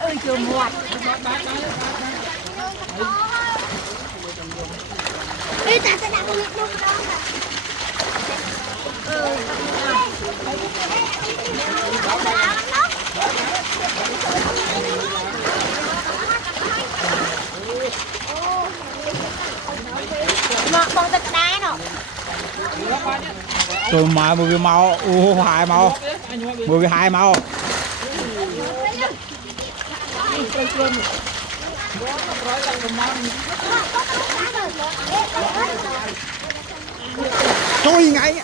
ơi chưa muộn đi ta sẽ đặt một lúc đó mà con tịch đá nó rồi mà mười màu hai màu mười hai màu trôi ngay